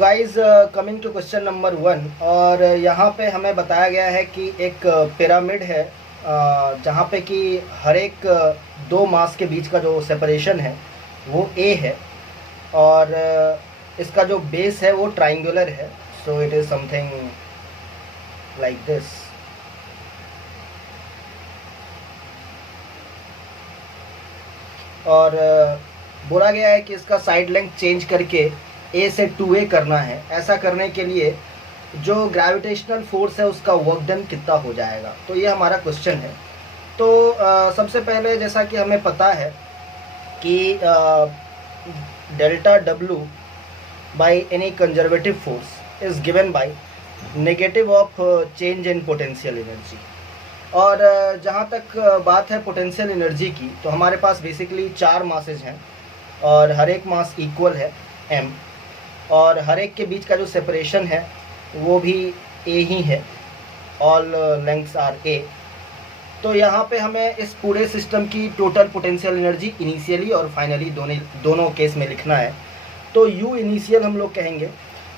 Guys coming to question number 1। और यहाँ पे हमें बताया गया है कि एक पिरामिड है जहाँ पे कि हर एक दो मास के बीच का जो सेपरेशन है वो ए है। और इसका जो बेस है वो ट्राइंगुलर है। So it is something like this. और बोला गया है कि इसका साइड लेंथ चेंज करके ए से 2a करना है। ऐसा करने के लिए जो ग्रेविटेशनल फोर्स है उसका वर्क डन कितना हो जाएगा, तो ये हमारा क्वेश्चन है। तो सबसे पहले जैसा कि हमें पता है कि delta W by any conservative force is given by negative of change in potential energy. और जहाँ तक बात है पोटेंशियल एनर्जी की, तो हमारे पास बेसिकली 4 मासेज हैं और हर एक मास इक्वल है m, और हर एक के बीच का जो सेपरेशन है वो भी a ही है। All lengths are a। तो यहाँ पे हमें इस पूरे सिस्टम की टोटल पोटेंशियल एनर्जी इनिशियली और फाइनली दोनों केस में लिखना है। तो u इनिशियल हम लोग कहेंगे।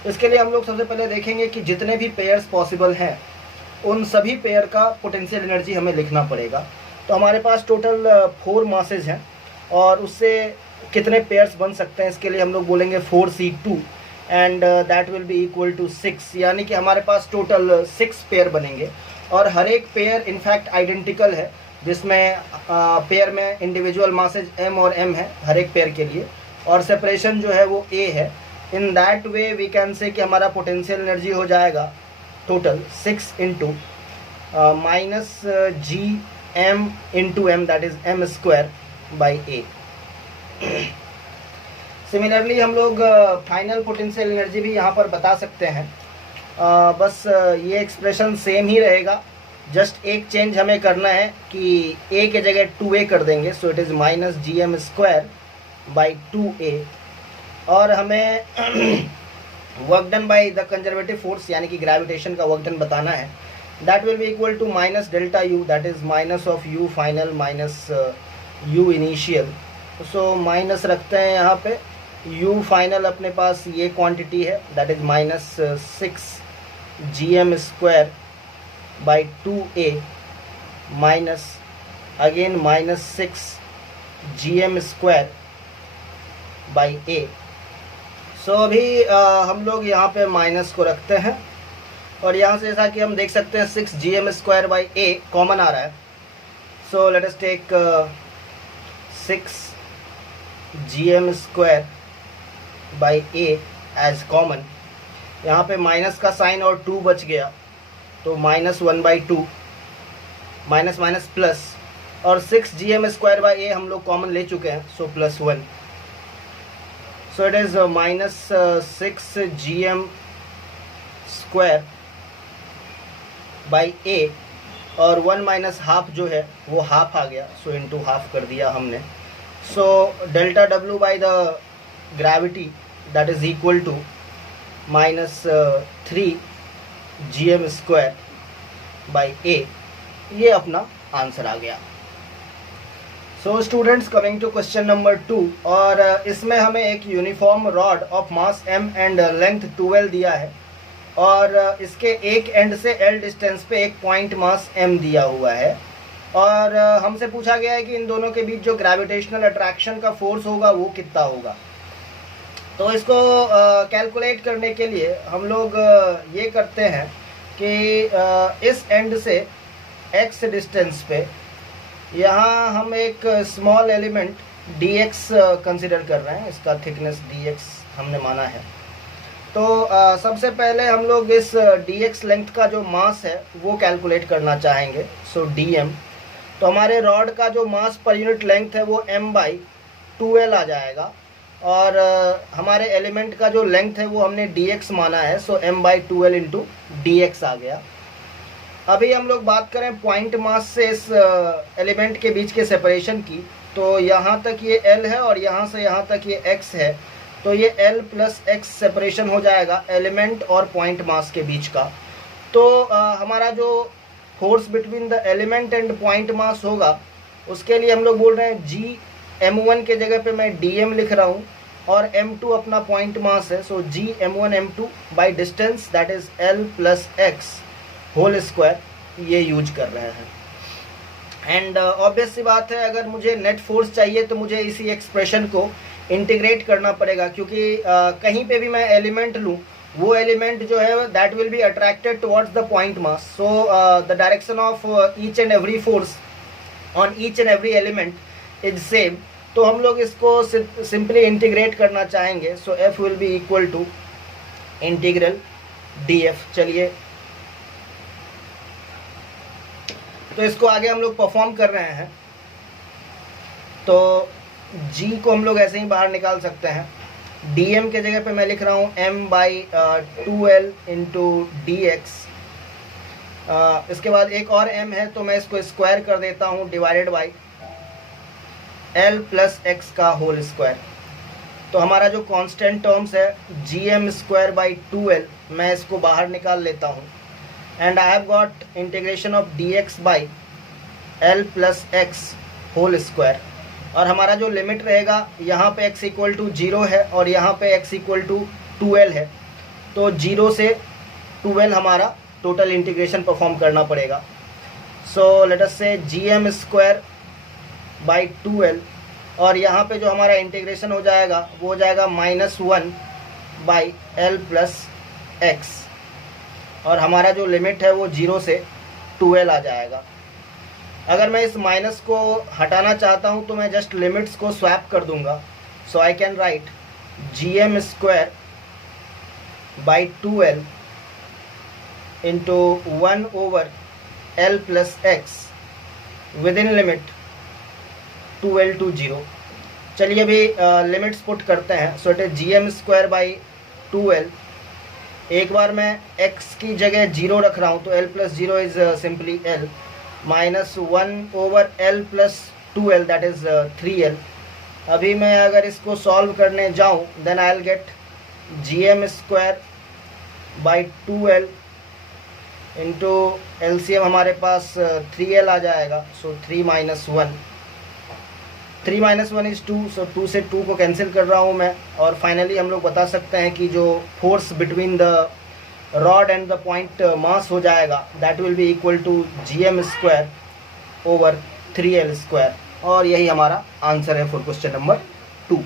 इसके लिए हम लोग सबसे पहले देखेंगे कि जितने भी पेयर्स पॉसिबल हैं उन सभी पेयर का पोटेंशियल एनर्जी हमें लिखना पड़ेगा। तो हमारे पास टोटल 4 मासेज हैं और उससे कितने पेयर्स बन सकते हैं, इसके लिए हम लोग बोलेंगे 4c2 and that will be equal to 6। यानी कि हमारे पास टोटल 6 पेयर बनेंगे और हर एक पेयर इनफैक्ट आइडेंटिकल है, जिसमें पेयर में इंडिविजुअल मासेज m और m है हर एक पेयर के लिए, और सेपरेशन जो है वो a है। In that way we can say कि हमारा पोटेंशियल एनर्जी हो जाएगा total 6 into minus G M into M, that is m square by a। Similarly हम लोग फाइनल पोटेंशियल एनर्जी भी यहाँ पर बता सकते हैं। बस ये एक्सप्रेशन सेम ही रहेगा, जस्ट एक चेंज हमें करना है कि a के जगह 2a कर देंगे। So it is minus G M square by 2a। और हमें work done by the conservative force यानी कि ग्रेविटेशन का वर्क डन बताना है। That will be equal to minus delta U, that is minus of U final minus U initial. So माइनस रखते हैं यहाँ पे, u फाइनल अपने पास ये क्वांटिटी है, that is minus 6 G M square by 2a minus again minus 6 G M square by a। So अभी हम लोग यहाँ पे माइनस को रखते हैं और यहाँ से जैसा कि हम देख सकते हैं 6 G M square by a common आ रहा है। So let us take 6 G M square by a as common. यहाँ पे माइनस का साइन और 2 बच गया, तो माइनस 1/2 माइनस माइनस प्लस, और 6 G M square by a हम लोग कॉमन ले चुके हैं, so plus 1। So it is minus 6 G M square by a, और 1 माइनस हाफ जो है वो हाफ आ गया, सो इंटू हाफ कर दिया हमने। So delta W by the gravity that is equal to minus 3 gm square by a। ये अपना आंसर आ गया। So students coming to question number 2, और इसमें हमें एक uniform rod of mass m and length 12 दिया है और इसके एक एंड से l डिस्टेंस पे एक पॉइंट मास m दिया हुआ है। और हमसे पूछा गया है कि इन दोनों के बीच जो ग्रेविटेशनल अट्रैक्शन का फोर्स होगा वो कितना होगा। तो इसको कैलकुलेट करने के लिए हम लोग ये करते हैं कि इस एंड से x डिस्टेंस पे यहाँ हम एक स्मॉल एलिमेंट dx कंसिडर कर रहे हैं, इसका थिकनेस dx हमने माना है। तो सबसे पहले हम लोग इस dx लेंथ का जो मास है वो कैलकुलेट करना चाहेंगे। सो dm, तो हमारे रॉड का जो मास पर यूनिट लेंथ है वो m/2l आ जाएगा, और हमारे एलिमेंट का जो लेंथ है वो हमने dx माना है, सो m/2l इंटू dx आ गया। अभी हम लोग बात करें पॉइंट मास से इस एलिमेंट के बीच के सेपरेशन की, तो यहाँ तक ये l है और यहाँ से यहाँ तक ये x है, तो ये l प्लस x सेपरेशन हो जाएगा एलिमेंट और पॉइंट मास के बीच का। तो हमारा जो force between the element and point mass होगा उसके लिए हम लोग बोल रहे हैं जी m1 के जगह पे मैं dm लिख रहा हूँ, और m2 अपना पॉइंट मास है, so g m1 m2 by distance that is l plus X whole square, ये यूज कर रहे हैं। एंड ऑब्वियस सी बात है, अगर मुझे नेट फोर्स चाहिए तो मुझे इसी एक्सप्रेशन को इंटीग्रेट करना पड़ेगा, क्योंकि कहीं पे भी मैं एलिमेंट लूँ वो एलिमेंट जो है that will be attracted towards the point mass, so the direction of each and every force on each and every element is same. तो हम लोग इसको सिंपली इंटीग्रेट करना चाहेंगे, so f will be equal to integral df। चलिए तो इसको आगे हम लोग परफॉर्म कर रहे हैं, तो g को हम लोग ऐसे ही बाहर निकाल सकते हैं। dm के जगह पे मैं लिख रहा हूँ m by 2l into D x. इसके बाद एक और m है तो मैं इसको स्क्वायर कर देता हूँ, divided by l plus X का होल स्क्वायर। तो हमारा जो कांस्टेंट टर्म्स है gm स्क्वायर बाई 2l, मैं इसको बाहर निकाल लेता हूँ। And I have got integration of dx by l plus X whole square. और हमारा जो लिमिट रहेगा, यहाँ पे x इक्वल टू 0 है और यहाँ पे x इक्वल टू 2l है, तो 0 से 2l हमारा टोटल इंटीग्रेशन परफॉर्म करना पड़ेगा। सो लेट अस से gm स्क्वायर बाई 2l, और यहाँ पे जो हमारा इंटीग्रेशन हो जाएगा वो हो जाएगा -1 बाई l प्लस एक्स, और हमारा जो लिमिट है वो 0 से 2l आ जाएगा। अगर मैं इस माइनस को हटाना चाहता हूँ तो मैं जस्ट लिमिट्स को स्वैप कर दूंगा, so I can write gm square by 2l into 1 over l plus x within limit 2l to 0। चलिए अभी लिमिट्स पुट करते हैं। So it is gm square by 2l, एक बार मैं x की जगह 0 रख रहा हूँ तो l plus 0 is simply l, minus 1 over l plus 2l that is 3l। अभी मैं अगर इसको सॉल्व करने जाऊँ then I will get gm square by 2l into LCM हमारे पास 3l आ जाएगा, so 3 minus 1, 3 minus 1 is 2, so 2 से 2 को कैंसिल कर रहा हूँ मैं। और फाइनली हम लोग बता सकते हैं कि जो force between the rod and the point mass हो जाएगा that will be equal to gm square over 3l square, और यही हमारा आंसर है for question number 2।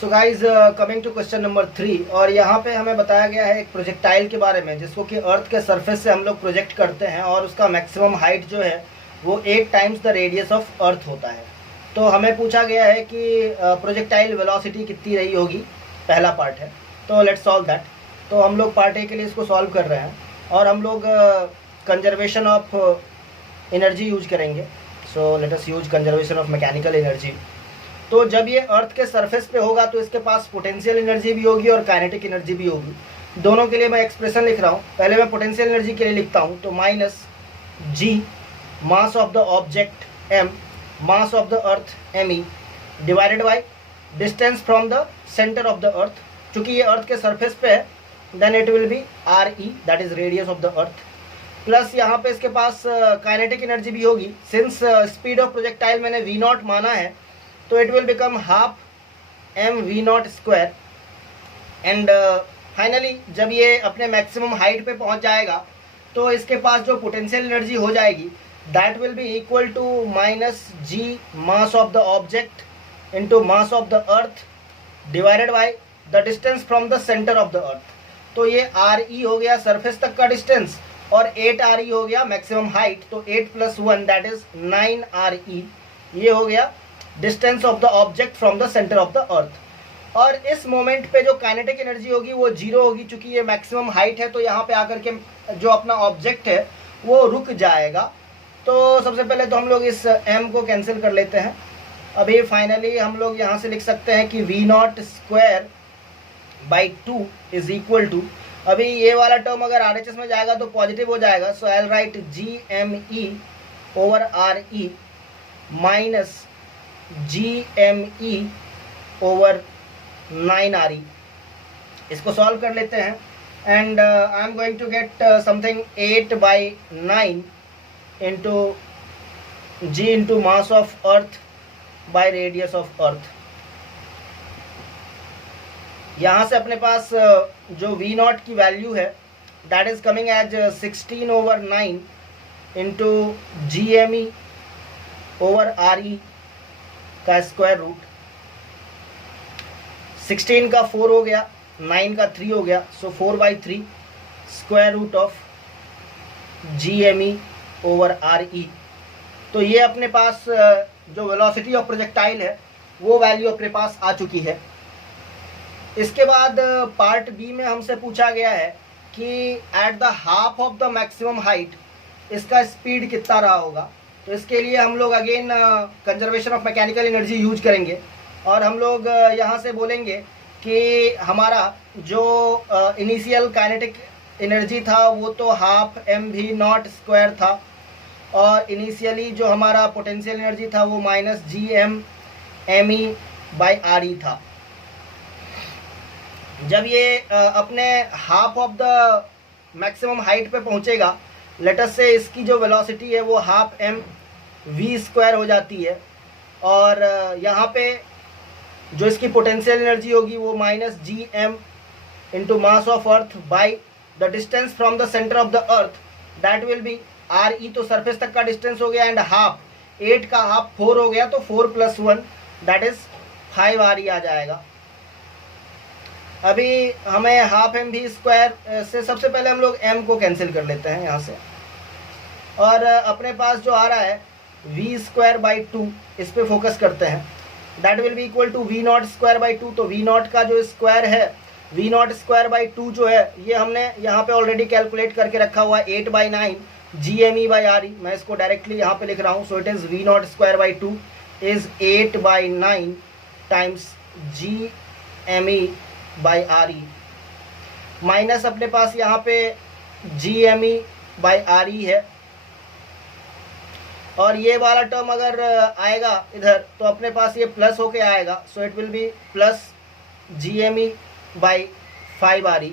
So guys coming to question number 3, और यहाँ पे हमें बताया गया है एक प्रोजेक्टाइल के बारे में जिसको कि अर्थ के सरफेस से हम लोग प्रोजेक्ट करते हैं, और उसका मैक्सिमम हाइट जो है वो 8 टाइम्स द रेडियस ऑफ अर्थ होता है। तो हमें पूछा गया है कि प्रोजेक्टाइल वेलोसिटी कितनी रही होगी, पहला पार्ट है। तो लेट्स सॉल्व दैट। तो हम लोग पार्ट ए के लिए इसको सॉल्व कर रहे हैं, और हम लोग कंजर्वेशन ऑफ एनर्जी यूज करेंगे। सो let us use conservation of mechanical energy. तो जब ये अर्थ के सरफेस पे होगा तो इसके पास पोटेंशियल एनर्जी भी होगी और काइनेटिक एनर्जी भी होगी। दोनों के लिए मैं एक्सप्रेशन लिख रहा हूँ। पहले मैं पोटेंशियल एनर्जी के लिए लिखता हूँ, तो minus g mass of the object m, mass of the earth me, divided by distance from the centre of the earth. चूँकि ये अर्थ के सरफेस पे है then it will be re, that is radius of the earth, plus यहाँ पे इसके पास kinetic energy भी होगी। सिंस स्पीड ऑफ प्रोजेक्टाइल मैंने v0 माना है तो it will become half m v0 square. And finally जब ये अपने मैक्सिमम हाइट पे पहुंच जाएगा तो इसके पास जो पोटेंशियल एनर्जी हो जाएगी that will be equal to minus g mass of the object into mass of the earth divided by the distance from the centre of the earth. तो ये re हो गया सरफेस तक का डिस्टेंस, और 8 re हो गया मैक्सिमम हाइट, तो 8 प्लस 1 दैट इज 9 re, ये हो गया distance of the object from the centre of the अर्थ। और इस मोमेंट पे जो काइनेटिक एनर्जी होगी वो 0 होगी, चूंकि ये मैक्सिमम हाइट है तो यहाँ पे आकर के जो अपना ऑब्जेक्ट है वो रुक जाएगा। तो सबसे पहले तो हम लोग इस m को कैंसिल कर लेते हैं। अभी फाइनली हम लोग यहाँ से लिख सकते हैं कि v0 square by 2 is equal to, अभी ये वाला टर्म अगर RHS में जाएगा तो पॉजिटिव हो जाएगा, so I will write GME over RE minus GME over 9RE। इसको सॉल्व कर लेते हैं and I am going to get something 8 by 9 into G into mass of earth by radius of earth. यहाँ से अपने पास जो वी नॉट की वैल्यू है that is coming as 16/9 into GME/RE का स्क्वायर रूट। 16 का 4 हो गया, 9 का 3 हो गया, सो 4/3 स्क्वायर रूट ऑफ GME/RE। तो ये अपने पास जो वेलोसिटी ऑफ प्रोजेक्टाइल है वो वैल्यू अपने पास आ चुकी है। इसके बाद पार्ट बी में हमसे पूछा गया है कि at the half of the maximum height इसका स्पीड कितना रहा होगा। तो इसके लिए हम लोग again conservation of mechanical energy use करेंगे और हम लोग यहाँ से बोलेंगे कि हमारा जो इनिशियल काइनेटिक एनर्जी था वो तो हाफ mv0 था और इनिशियली जो हमारा पोटेंशियल एनर्जी था वो -GMME/RE था। जब ये अपने half of the maximum height पे पहुंचेगा, लेट अस से इसकी जो वेलोसिटी है वो हाफ mv² हो जाती है और यहाँ पे जो इसकी पोटेंशियल एनर्जी होगी वो -GM into mass of earth by the distance from the centre of the earth that will be RE। तो सरफेस तक का डिस्टेंस हो गया एंड हाफ 8 का हाफ 4 हो गया, तो 4 + 1 दैट इज 5 RE आ जाएगा। अभी हमें हाफ mv² से सबसे पहले हम लोग m को कैंसिल कर लेते हैं यहाँ से और अपने पास जो आ रहा है v²/2 इस पे फोकस करते हैं। That will be equal to v0²/2। तो v0 का जो स्क्वायर है v0²/2 जो है ये हमने यहाँ पे ऑलरेडी कैलकुलेट करके रखा हुआ है 8/9 GME/RE। मैं इसको डायरेक्टली यहाँ पे लिख रहा हूँ। सो it is v0²/2 is 8/9 times GME/RE minus अपने पास यहाँ पे GME/RE है और ये वाला टर्म अगर आएगा इधर तो अपने पास ये प्लस होके आएगा। सो it will B plus GME/5 RE।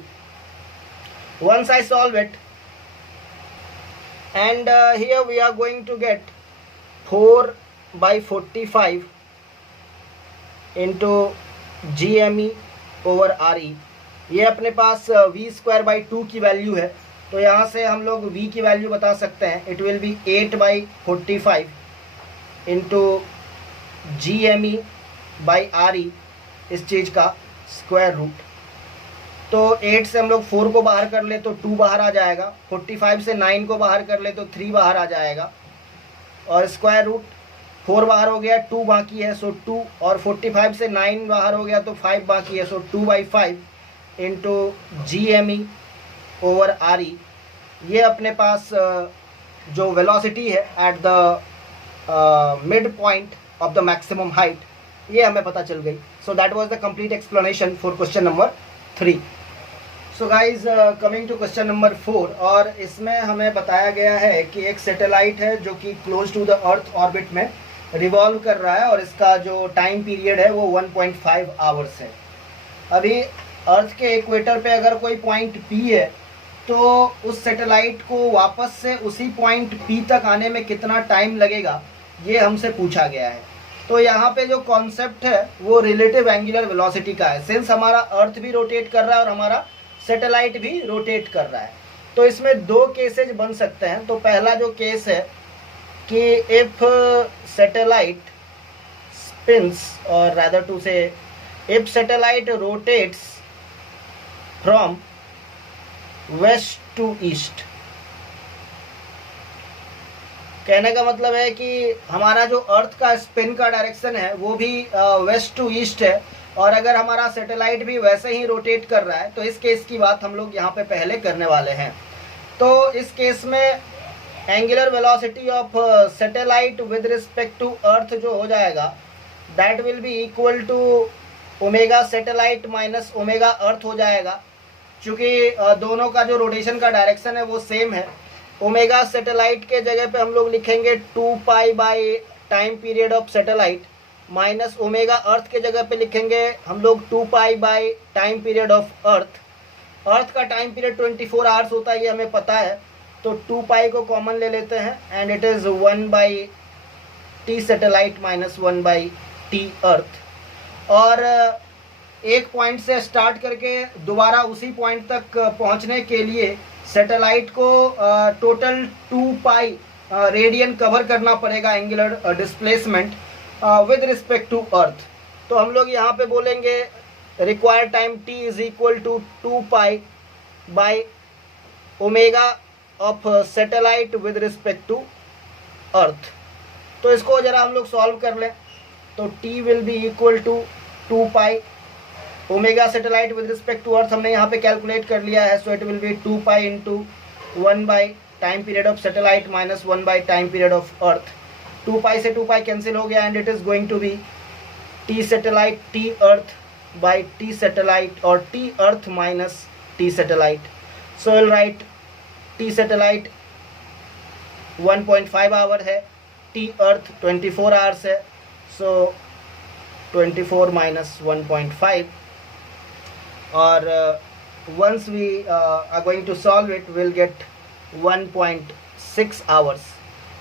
Once I solve it and here we are going to get 4/45 into GME/RE। ये अपने पास v²/2 की वैल्यू है, तो यहाँ से हम लोग v की वैल्यू बता सकते हैं। It will B 8/45 into GME/RE इस चीज़ का स्क्वायर रूट। तो 8 से हम लोग 4 को बाहर कर ले तो 2 बाहर आ जाएगा, 45 से 9 को बाहर कर ले तो 3 बाहर आ जाएगा और स्क्वायर रूट 4 बाहर हो गया, 2 बाकी है, सो 2 और 45 से 9 बाहर हो गया तो 5 बाकी है, सो 2/5 इंटू GME/RE। ये अपने पास जो वेलोसिटी है at the mid point of the maximum height ये हमें पता चल गई। So that was the complete explanation for question number 3। So guys coming to question number 4 और इसमें हमें बताया गया है कि एक सैटेलाइट है जो कि close to the earth orbit में रिवॉल्व कर रहा है और इसका जो टाइम पीरियड है वो 1.5 आवर्स है। अभी अर्थ के इक्वेटर पे अगर कोई पॉइंट P है तो उस सैटेलाइट को वापस से उसी पॉइंट P तक आने में कितना टाइम लगेगा ये हमसे पूछा गया है। तो यहाँ पे जो कॉन्सेप्ट है वो रिलेटिव एंगुलर वेलोसिटी का है। सिंस हमारा अर्थ भी रोटेट कर रहा है और हमारा सैटेलाइट भी रोटेट कर रहा है, तो इसमें 2 केसेज बन सकते हैं। तो पहला जो केस है कि इफ सैटेलाइट स्पिन्स और rather to say if satellite rotates from west to east. कहने का मतलब है कि हमारा जो अर्थ का स्पिन का डायरेक्शन है वो भी वेस्ट टू ईस्ट है और अगर हमारा सैटेलाइट भी वैसे ही रोटेट कर रहा है तो इस केस की बात हम लोग यहाँ पे पहले करने वाले हैं। तो इस केस में angular velocity of satellite with respect to earth जो हो जाएगा that will be equal to omega satellite minus omega earth हो जाएगा, क्योंकि दोनों का जो रोटेशन का डायरेक्शन है वो सेम है। ओमेगा सैटेलाइट के जगह पे हम लोग लिखेंगे 2π by time period of satellite minus omega earth के जगह पे लिखेंगे हम लोग 2π by time period of earth. Earth का टाइम पीरियड 24 आवर्स होता है ये हमें पता है, तो 2π को कॉमन ले लेते हैं and it is 1/t satellite minus 1/t अर्थ। और एक पॉइंट से स्टार्ट करके दोबारा उसी पॉइंट तक पहुंचने के लिए सैटेलाइट को टोटल 2 पाई रेडियन कवर करना पड़ेगा angular displacement with respect to earth. तो हम लोग यहाँ पे बोलेंगे required time t is equal to 2 pi by omega of satellite with respect to earth. तो इसको जरा हम लोग सॉल्व कर लें तो t will be equal to 2 pi omega satellite with respect to earth हमने यहाँ पे कैलकुलेट कर लिया है, so it will be 2 pi into 1 by time period of satellite minus 1 by time period of earth. 2 pi से 2 pi cancel हो गया and it is going to be t satellite t earth by t satellite और t earth minus t satellite. So will write t satellite 1.5 hour है, t earth 24 hours है, so 24 minus 1.5 और once we are going to solve it we'll get 1.6 hours.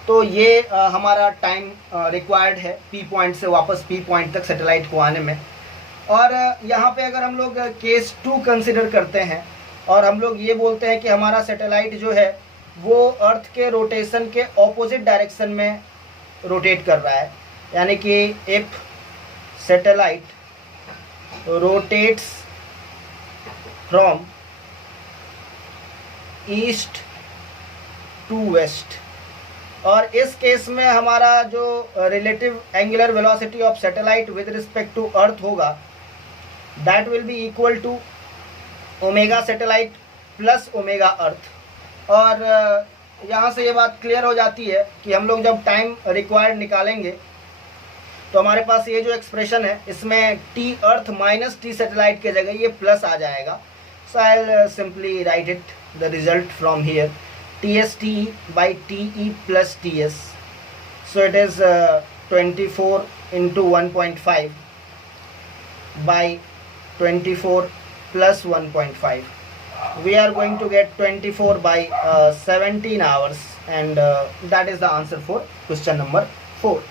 तो ये हमारा time required है P point से वापस P पॉइंट तक सैटेलाइट को आने में। और यहाँ पे अगर हम लोग केस 2 कंसिडर करते हैं और हम लोग ये बोलते हैं कि हमारा सैटेलाइट जो है वो अर्थ के रोटेशन के ऑपोजिट डायरेक्शन में रोटेट कर रहा है, यानी कि if satellite rotates from east to west, और इस केस में हमारा जो relative angular velocity of satellite with respect to earth होगा that will be equal to omega satellite plus omega earth. और यहाँ से ये बात क्लियर हो जाती है कि हम लोग जब टाइम रिक्वायर्ड निकालेंगे तो हमारे पास ये जो एक्सप्रेशन है इसमें T earth minus T satellite के जगह ये प्लस आ जाएगा। So I will simply write it the result from here TST by TE plus TS. So it is 24 into 1.5 by 24 plus 1.5. We are going to get 24 by 17 hours and that is the answer for question number 4.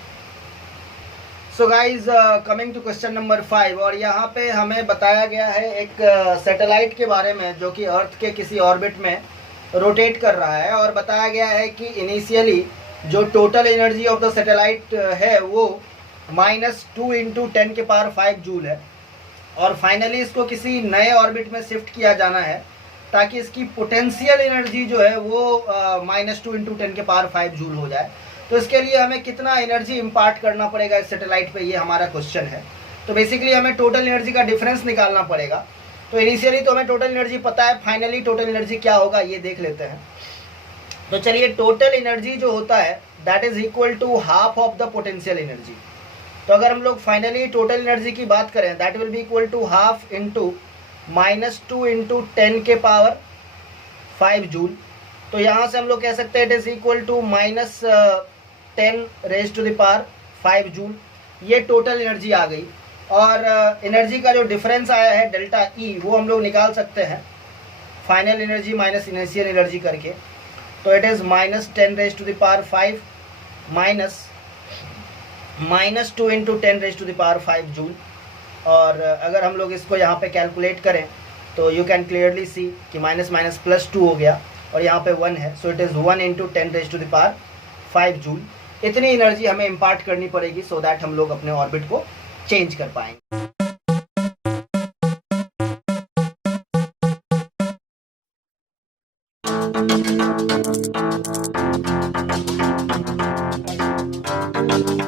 So guys, coming to question number 5, और यहाँ पे हमें बताया गया है एक satellite के बारे में जो कि अर्थ के किसी ऑर्बिट में रोटेट कर रहा है, और बताया गया है कि इनिशियली जो total energy of the satellite है वो -2 इंटू 10 के पावर 5 जूल है, और फाइनली इसको किसी नए ऑर्बिट में शिफ्ट किया जाना है ताकि इसकी पोटेंशियल एनर्जी जो है वो -2 इंटू 10 के पावर 5 जूल हो जाए। तो इसके लिए हमें कितना एनर्जी इम्पार्ट करना पड़ेगा इस सैटेलाइट पे, ये हमारा क्वेश्चन है। तो बेसिकली हमें टोटल एनर्जी का डिफरेंस निकालना पड़ेगा। तो इनिशियली तो हमें टोटल एनर्जी पता है, फाइनली टोटल एनर्जी क्या होगा ये देख लेते हैं। तो चलिए, टोटल एनर्जी जो होता है that is equal to half of the potential energy. तो अगर हम लोग फाइनली टोटल एनर्जी की बात करें that will be equal to half into -2 into 10 के पावर 5 जूल। तो यहाँ से हम लोग कह सकते हैं it is equal to -10 raise to the power 5 joule. ये टोटल एनर्जी आ गई, और एनर्जी का जो डिफरेंस आया है डेल्टा ई वो हम लोग निकाल सकते हैं final energy minus initial energy करके। तो it is -10 raise to the power 5 -2 into 10 raise to the power 5 joule. और अगर हम लोग इसको यहाँ पे कैलकुलेट करें तो यू कैन क्लियरली सी कि माइनस माइनस +2 हो गया और यहाँ पे 1 है, so it is 1 into 10 raise to the power 5 joule. इतनी एनर्जी हमें इम्पार्ट करनी पड़ेगी सो दैट हम लोग अपने ऑर्बिट को चेंज कर पाएंगे।